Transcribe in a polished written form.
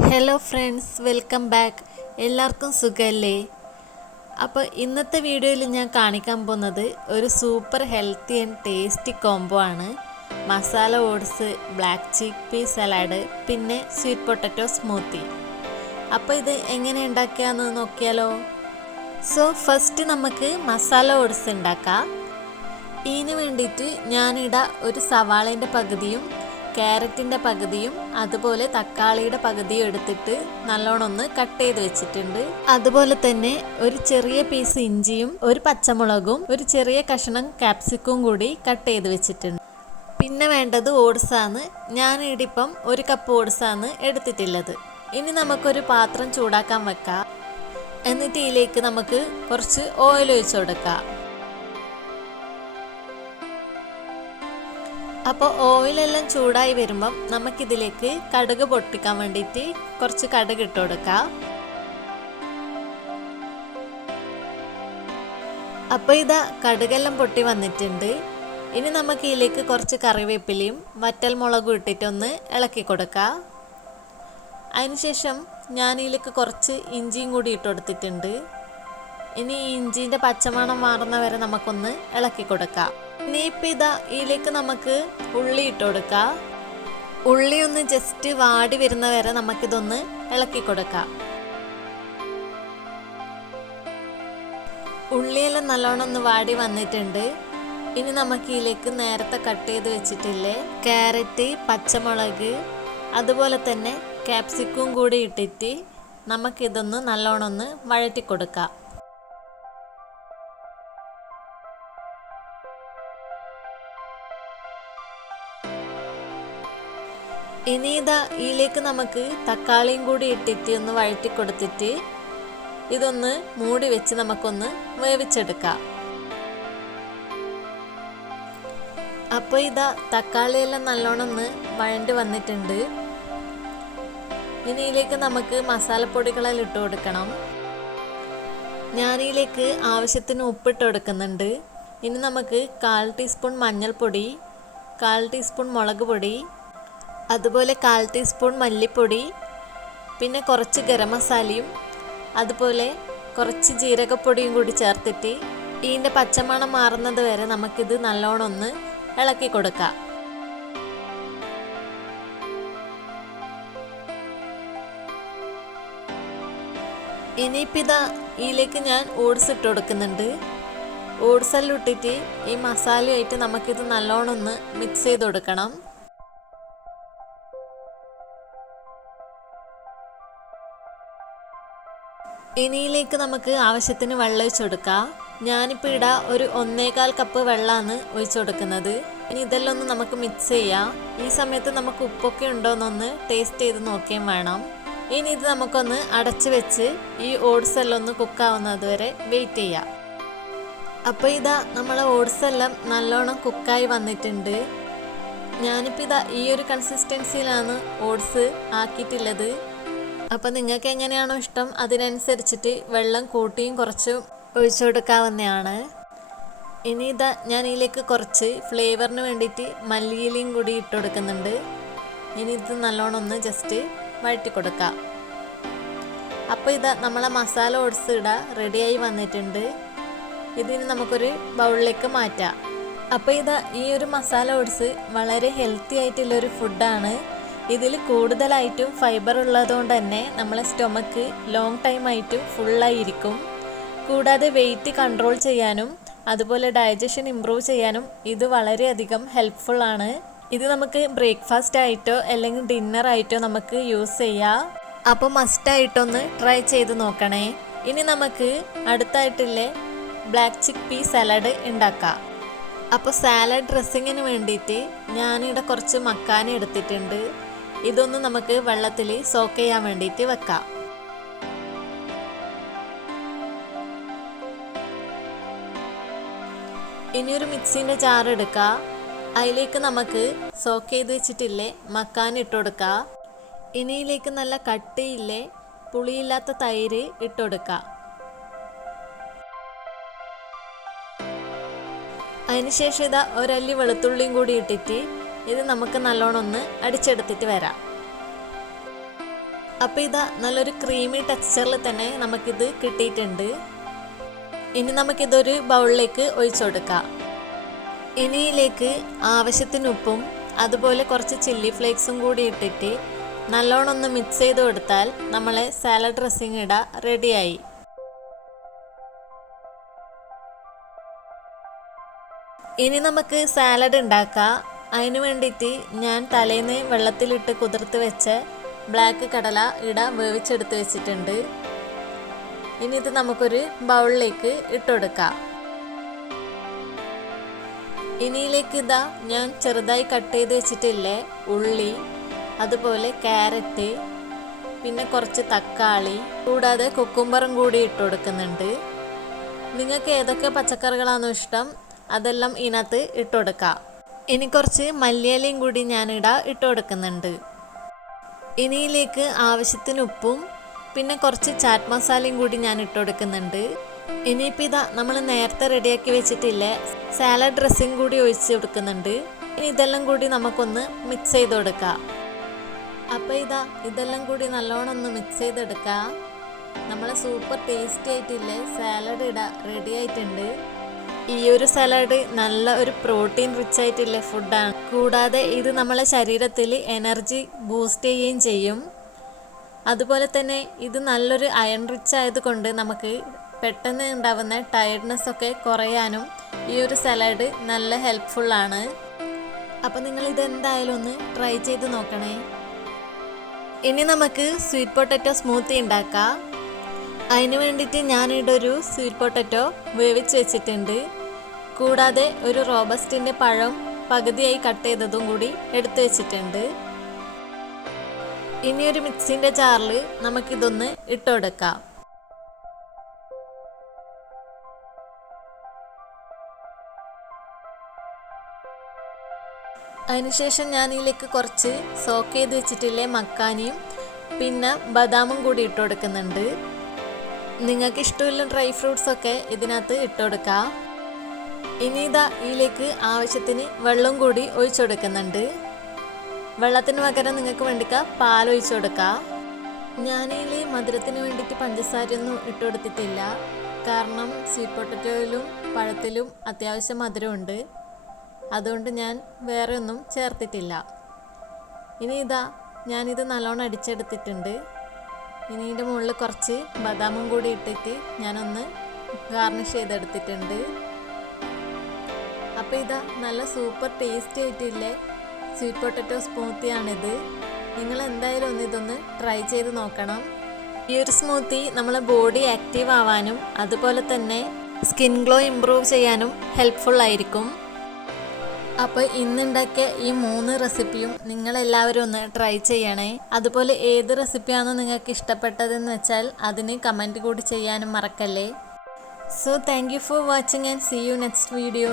Hello friends, welcome back. എല്ലാവർക്കും സുഖമല്ലേ? അപ്പോൾ ഇന്നത്തെ വീഡിയോയിൽ ഞാൻ കാണിക്കാൻ പോകുന്നത് ഒരു super healthy and tasty combo ആണ്. മസാല ഓട്സ്, ബ്ലാക്ക് ചിക്ക് പീ സലാഡ്, പിന്നെ സ്വീറ്റ് പൊട്ടറ്റോ സ്മൂത്തി. അപ്പോൾ ഇത് എങ്ങനെ ഉണ്ടാക്കിയാന്ന് നോക്കിയാലോ. ഫസ്റ്റ് നമുക്ക് മസാല ഓട്സ് ഉണ്ടാക്കാം. ഇതിന് വേണ്ടിയിട്ട് ഞാനിവിടെ ഒരു സവാളേൻ്റെ പകുതിയും ക്യാരറ്റിൻ്റെ പകുതിയും അതുപോലെ തക്കാളിയുടെ പകുതിയും എടുത്തിട്ട് നല്ലോണം ഒന്ന് കട്ട് ചെയ്ത് വെച്ചിട്ടുണ്ട്. അതുപോലെ തന്നെ ഒരു ചെറിയ പീസ് ഇഞ്ചിയും ഒരു പച്ചമുളകും ഒരു ചെറിയ കഷ്ണം ക്യാപ്സിക്കും കൂടി കട്ട് ചെയ്ത് വെച്ചിട്ടുണ്ട്. പിന്നെ വേണ്ടത് ഓട്സാണ്. ഞാനിടിപ്പം ഒരു കപ്പ് ഓട്സാണ് എടുത്തിട്ടുള്ളത്. ഇനി നമുക്കൊരു പാത്രം ചൂടാക്കാൻ വെക്കാം. എന്നിട്ട് ഇതിലേക്ക് നമുക്ക് കുറച്ച് ഓയിൽ ഒഴിച്ചു കൊടുക്കാം. അപ്പോൾ ഓയിലെല്ലാം ചൂടായി വരുമ്പം നമുക്കിതിലേക്ക് കടുക് പൊട്ടിക്കാൻ വേണ്ടിയിട്ട് കുറച്ച് കടുക് ഇട്ട് കൊടുക്കാം. അപ്പോൾ ഇതാ കടുകെല്ലാം പൊട്ടി വന്നിട്ടുണ്ട്. ഇനി നമുക്ക് ഇതിലേക്ക് കുറച്ച് കറിവേപ്പിലയും വറ്റൽ മുളകും ഇട്ടിട്ടൊന്ന് ഇളക്കി കൊടുക്കാം. അതിനുശേഷം ഞാൻ ഇതിലേക്ക് കുറച്ച് ഇഞ്ചിയും കൂടി ഇട്ട് കൊടുത്തിട്ടുണ്ട്. ഇനി ഈ ഇഞ്ചിൻ്റെ പച്ചമണം മാറുന്ന വരെ നമുക്കൊന്ന് ഇളക്കി കൊടുക്കാം. ഇനിയിപ്പോൾ ഇതാ ഇതിലേക്ക് നമുക്ക് ഉള്ളി ഇട്ട് കൊടുക്കാം. ഉള്ളി ഒന്ന് ജസ്റ്റ് വാടി വരുന്ന വരെ നമുക്കിതൊന്ന് ഇളക്കി കൊടുക്കാം. ഉള്ളിയെല്ലാം നല്ലോണം ഒന്ന് വാടി വന്നിട്ടുണ്ട്. ഇനി നമുക്ക് ഇതിലേക്ക് നേരത്തെ കട്ട് ചെയ്ത് വെച്ചിട്ടില്ലേ ക്യാരറ്റ്, പച്ചമുളക്, അതുപോലെ തന്നെ ക്യാപ്സിക്കും കൂടി ഇട്ടിട്ട് നമുക്കിതൊന്ന് നല്ലോണം ഒന്ന് വഴറ്റി കൊടുക്കാം. ഇനി ഇതാ ഇതിലേക്ക് നമുക്ക് തക്കാളിയും കൂടി ഇട്ടിട്ട് ഒന്ന് വഴറ്റി കൊടുത്തിട്ട് ഇതൊന്ന് മൂടി വെച്ച് നമുക്കൊന്ന് വേവിച്ചെടുക്കാം. അപ്പോൾ ഇതാ തക്കാളിയെല്ലാം നല്ലോണം ഒന്ന് വഴണ്ടി വന്നിട്ടുണ്ട്. ഇനി ഇതിലേക്ക് നമുക്ക് മസാലപ്പൊടികളെല്ലാം ഇട്ട് കൊടുക്കണം. ഞാനിതിലേക്ക് ആവശ്യത്തിന് ഉപ്പിട്ട് കൊടുക്കുന്നുണ്ട്. ഇനി നമുക്ക് 1/4 ടീസ്പൂൺ മഞ്ഞൾപ്പൊടി, 1/4 ടീസ്പൂൺ മുളക് പൊടി, അതുപോലെ 1/4 ടീസ്പൂൺ മല്ലിപ്പൊടി, പിന്നെ കുറച്ച് ഗരം മസാലയും അതുപോലെ കുറച്ച് ജീരകപ്പൊടിയും കൂടി ചേർത്തിട്ട് ഇതിൻ്റെ പച്ചമണം മാറുന്നത് വരെ നമുക്കിത് നല്ലോണം ഒന്ന് ഇളക്കി കൊടുക്കാം. ഇനിയിപ്പോൾ ഇതാ ഇതിലേക്ക് ഞാൻ ഓട്സ് ഇട്ട് കൊടുക്കുന്നുണ്ട്. ഓട്സെല്ലാം ഇട്ടിട്ട് ഈ മസാലയായിട്ട് നമുക്കിത് നല്ലോണം ഒന്ന് മിക്സ് ചെയ്ത് കൊടുക്കണം. ഇനിയിലേക്ക് നമുക്ക് ആവശ്യത്തിന് വെള്ളം ഒഴിച്ചു കൊടുക്കാം. ഞാനിപ്പോൾ ഇവിടെ ഒരു 1/4 കപ്പ് വെള്ളമാണ് ഒഴിച്ചു കൊടുക്കുന്നത്. ഇനി ഇതെല്ലാം ഒന്ന് നമുക്ക് മിക്സ് ചെയ്യാം. ഈ സമയത്ത് നമുക്ക് ഉപ്പൊക്കെ ഉണ്ടോയെന്നൊന്ന് ടേസ്റ്റ് ചെയ്ത് നോക്കുകയും വേണം. ഇനി ഇത് നമുക്കൊന്ന് അടച്ചു വെച്ച് ഈ ഓട്സ് എല്ലാം ഒന്ന് കുക്കാവുന്നത് വരെ വെയിറ്റ് ചെയ്യാം. അപ്പോൾ ഇതാ നമ്മളെ ഓട്സ് എല്ലാം നല്ലോണം കുക്കായി വന്നിട്ടുണ്ട്. ഞാനിപ്പോൾ ഇതാ ഈ ഒരു കൺസിസ്റ്റൻസിയിലാണ് ഓട്സ് ആക്കിയിട്ടുള്ളത്. അപ്പോൾ നിങ്ങൾക്ക് എങ്ങനെയാണോ ഇഷ്ടം അതിനനുസരിച്ചിട്ട് വെള്ളം കൂട്ടിയും കുറച്ചും ഒഴിച്ചു കൊടുക്കാവുന്നതാണ്. ഇനി ഇതാ ഞാൻ ഇതിലേക്ക് കുറച്ച് ഫ്ലേവറിന് വേണ്ടിയിട്ട് മല്ലിയിലയും കൂടി ഇട്ട് കൊടുക്കുന്നുണ്ട്. ഇനി ഇത് നല്ലോണം ഒന്ന് ജസ്റ്റ് വഴറ്റി കൊടുക്കാം. അപ്പോൾ ഇതാ നമ്മളെ മസാല ഓട്സ് ഇവിടെ റെഡിയായി വന്നിട്ടുണ്ട്. ഇതിന് നമുക്കൊരു ബൗളിലേക്ക് മാറ്റാം. അപ്പോൾ ഇതാ ഈ ഒരു മസാല ഓട്സ് വളരെ ഹെൽത്തി ആയിട്ടുള്ളൊരു ഫുഡാണ്. ഇതിൽ കൂടുതലായിട്ടും ഫൈബർ ഉള്ളതുകൊണ്ട് തന്നെ നമ്മളെ സ്റ്റൊമക്ക് ലോങ് ടൈം ആയിട്ടും ഫുള്ളായിരിക്കും. കൂടാതെ വെയിറ്റ് കൺട്രോൾ ചെയ്യാനും അതുപോലെ ഡൈജഷൻ ഇമ്പ്രൂവ് ചെയ്യാനും ഇത് വളരെയധികം ഹെൽപ്ഫുള്ളാണ്. ഇത് നമുക്ക് ബ്രേക്ക്ഫാസ്റ്റ് ആയിട്ടോ അല്ലെങ്കിൽ ഡിന്നർ ആയിട്ടോ നമുക്ക് യൂസ് ചെയ്യാം. അപ്പോൾ മസ്റ്റായിട്ടൊന്ന് ട്രൈ ചെയ്ത് നോക്കണേ. ഇനി നമുക്ക് അടുത്തായിട്ടില്ലേ ബ്ലാക്ക് ചിക്ക് പീ സലാഡ് ഉണ്ടാക്കാം. അപ്പോൾ സാലഡ് ഡ്രസ്സിങ്ങിന് വേണ്ടിയിട്ട് ഞാനിവിടെ കുറച്ച് മക്കാന എടുത്തിട്ടുണ്ട്. ഇതൊന്ന് നമുക്ക് വെള്ളത്തിൽ സോക്ക് ചെയ്യാൻ വേണ്ടിയിട്ട് വെക്കാം. ഇനിയൊരു മിക്സിൻ്റെ ജാർ എടുക്കുക. അതിലേക്ക് നമുക്ക് സോക്ക് ചെയ്ത് വെച്ചിട്ടില്ലേ മക്കാന ഇട്ട് കൊടുക്കുക. ഇനിയിലേക്ക് നല്ല കട്ടിയില്ലേ പുളിയില്ലാത്ത തൈര് ഇട്ട് കൊടുക്കുക. അതിനുശേഷം ഇതാ ഒരല്ലി വെളുത്തുള്ളിയും കൂടി ഇട്ടിട്ട് ഇത് നമുക്ക് നല്ലോണം ഒന്ന് അടിച്ചെടുത്തിട്ട് വരാം. അപ്പോൾ ഇതാ നല്ലൊരു ക്രീമി ടെക്സ്ചറിൽ തന്നെ നമുക്കിത് കിട്ടിയിട്ടുണ്ട്. ഇനി നമുക്കിതൊരു ബൗളിലേക്ക് ഒഴിച്ചു കൊടുക്കാം. ഇനിയിലേക്ക് ആവശ്യത്തിന് ഉപ്പും അതുപോലെ കുറച്ച് ചില്ലി ഫ്ലേക്സും കൂടി ഇട്ടിട്ട് നല്ലോണം ഒന്ന് മിക്സ് ചെയ്ത് കൊടുത്താൽ നമ്മളെ സാലഡ് ഡ്രസ്സിങ് ഇട റെഡിയായി. ഇനി നമുക്ക് സാലഡ് ഉണ്ടാക്കാം. അതിന് വേണ്ടിയിട്ട് ഞാൻ തലേന്ന് വെള്ളത്തിലിട്ട് കുതിർത്ത് വെച്ച ബ്ലാക്ക് കടല ഇട വേവിച്ചെടുത്ത് വെച്ചിട്ടുണ്ട്. ഇനി ഇത് നമുക്കൊരു ബൗളിലേക്ക് ഇട്ടുകൊടുക്കാം. ഇനിയിലേക്ക് ഇതാ ഞാൻ ചെറുതായി കട്ട് ചെയ്ത് വെച്ചിട്ടില്ലേ ഉള്ളി, അതുപോലെ ക്യാരറ്റ്, പിന്നെ കുറച്ച് തക്കാളി, കൂടാതെ കുക്കുംബറും കൂടി ഇട്ട് കൊടുക്കുന്നുണ്ട്. നിങ്ങൾക്ക് ഏതൊക്കെ പച്ചക്കറികളാണോ ഇഷ്ടം അതെല്ലാം ഇതിനകത്ത് ഇട്ട് കൊടുക്കാം. ഇനി കുറച്ച് മല്ലിയിലയും കൂടി ഞാനിടാ ഇട്ട് കൊടുക്കുന്നുണ്ട്. ഇനിയിലേക്ക് ആവശ്യത്തിന് ഉപ്പും പിന്നെ കുറച്ച് ചാറ്റ് മസാലയും കൂടി ഞാൻ ഇട്ട് കൊടുക്കുന്നുണ്ട്. ഇനിയിപ്പോൾ ഇതാ നമ്മൾ നേരത്തെ റെഡിയാക്കി വെച്ചിട്ടില്ലേ സാലഡ് ഡ്രസ്സിങ് കൂടി ഒഴിച്ച് കൊടുക്കുന്നുണ്ട്. ഇനി ഇതെല്ലാം കൂടി നമുക്കൊന്ന് മിക്സ് ചെയ്ത് കൊടുക്കാം. അപ്പോൾ ഇതാ ഇതെല്ലാം കൂടി നല്ലോണം ഒന്ന് മിക്സ് ചെയ്തെടുക്കാം. നമ്മളെ സൂപ്പർ ടേസ്റ്റി ആയിട്ടില്ലേ സാലഡ് റെഡി ആയിട്ടുണ്ട്. ഈ ഒരു സലാഡ് നല്ല ഒരു പ്രോട്ടീൻ റിച്ച് ആയിട്ടുള്ള ഫുഡാണ്. കൂടാതെ ഇത് നമ്മളെ ശരീരത്തിൽ എനർജി ബൂസ്റ്റ് ചെയ്യുകയും ചെയ്യും. അതുപോലെ തന്നെ ഇത് നല്ലൊരു അയൺ റിച്ച് ആയതുകൊണ്ട് നമുക്ക് പെട്ടെന്ന് ഉണ്ടാവുന്ന ടയർഡ്നെസ് ഒക്കെ കുറയാനും ഈ ഒരു സലാഡ് നല്ല ഹെൽപ്ഫുള്ളാണ്. അപ്പോൾ നിങ്ങൾ ഇതെന്തായാലും ഒന്ന് ട്രൈ ചെയ്ത് നോക്കണേ. ഇനി നമുക്ക് സ്വീറ്റ് പൊട്ടാറ്റോ സ്മൂത്തി ഉണ്ടാക്കാം. അതിന് വേണ്ടിയിട്ട് ഞാനിവിടെ ഒരു സ്വീറ്റ് പൊട്ടാറ്റോ വേവിച്ച് വെച്ചിട്ടുണ്ട്. കൂടാതെ ഒരു റോബസ്റ്റിൻ്റെ പഴം പകുതിയായി കട്ട് ചെയ്തതും കൂടി എടുത്തു വെച്ചിട്ടുണ്ട്. ഇനി ഒരു മിക്സിൻ്റെ ജാറിൽ നമുക്കിതൊന്ന് ഇട്ട് കൊടുക്കാം. അതിനുശേഷം ഞാൻ ഇതിലേക്ക് കുറച്ച് സോക്ക് ചെയ്ത് വെച്ചിട്ടില്ലേ മക്കാനിയും പിന്നെ ബദാമും കൂടി ഇട്ട് കൊടുക്കുന്നുണ്ട്. നിങ്ങൾക്ക് ഇഷ്ടമുള്ള ഡ്രൈ ഫ്രൂട്ട്സൊക്കെ ഇതിനകത്ത് ഇട്ട് കൊടുക്കാം. ഇനി ഇതാ ഇതിലേക്ക് ആവശ്യത്തിന് വെള്ളം കൂടി ഒഴിച്ചു കൊടുക്കുന്നുണ്ട്. വെള്ളത്തിന് പകരം നിങ്ങൾക്ക് വേണ്ടിക്ക പാൽ ഒഴിച്ചു കൊടുക്കാം. ഞാനിതിൽ മധുരത്തിന് വേണ്ടിയിട്ട് പഞ്ചസാരയൊന്നും ഇട്ട് കൊടുത്തിട്ടില്ല. കാരണം സ്വീറ്റ് പൊട്ടറ്റോയിലും പഴത്തിലും അത്യാവശ്യം മധുരമുണ്ട്. അതുകൊണ്ട് ഞാൻ വേറെ ഒന്നും ചേർത്തിട്ടില്ല. ഇനി ഇതാ ഞാനിത് നല്ലോണം അടിച്ചെടുത്തിട്ടുണ്ട്. ഇനി ഇതിൻ്റെ മുകളിൽ കുറച്ച് ബദാമും കൂടി ഇട്ടിട്ട് ഞാനൊന്ന് ഗാർണിഷ് ചെയ്തെടുത്തിട്ടുണ്ട്. അപ്പോൾ ഇതാ നല്ല സൂപ്പർ ടേസ്റ്റി ആയിട്ടില്ലേ സ്വീറ്റ് പൊട്ടറ്റോ സ്മൂത്തിയാണിത്. നിങ്ങൾ എന്തായാലും ഇതൊന്ന് ട്രൈ ചെയ്ത് നോക്കണം. ഈ ഒരു സ്മൂത്തി നമ്മളെ ബോഡി ആക്റ്റീവ് ആവാനും അതുപോലെ തന്നെ സ്കിൻ ഗ്ലോ ഇമ്പ്രൂവ് ചെയ്യാനും ഹെൽപ്ഫുൾ ആയിരിക്കും. അപ്പോൾ ഇന്നുണ്ടാക്കിയ ഈ 3 റെസിപ്പിയും നിങ്ങളെല്ലാവരും ഒന്ന് ട്രൈ ചെയ്യണേ. അതുപോലെ ഏത് റെസിപ്പിയാണോ നിങ്ങൾക്ക് ഇഷ്ടപ്പെട്ടതെന്ന് വെച്ചാൽ അതിന് കമൻറ്റ് കൂടി ചെയ്യാനും മറക്കല്ലേ. So thank you for watching and see you next video.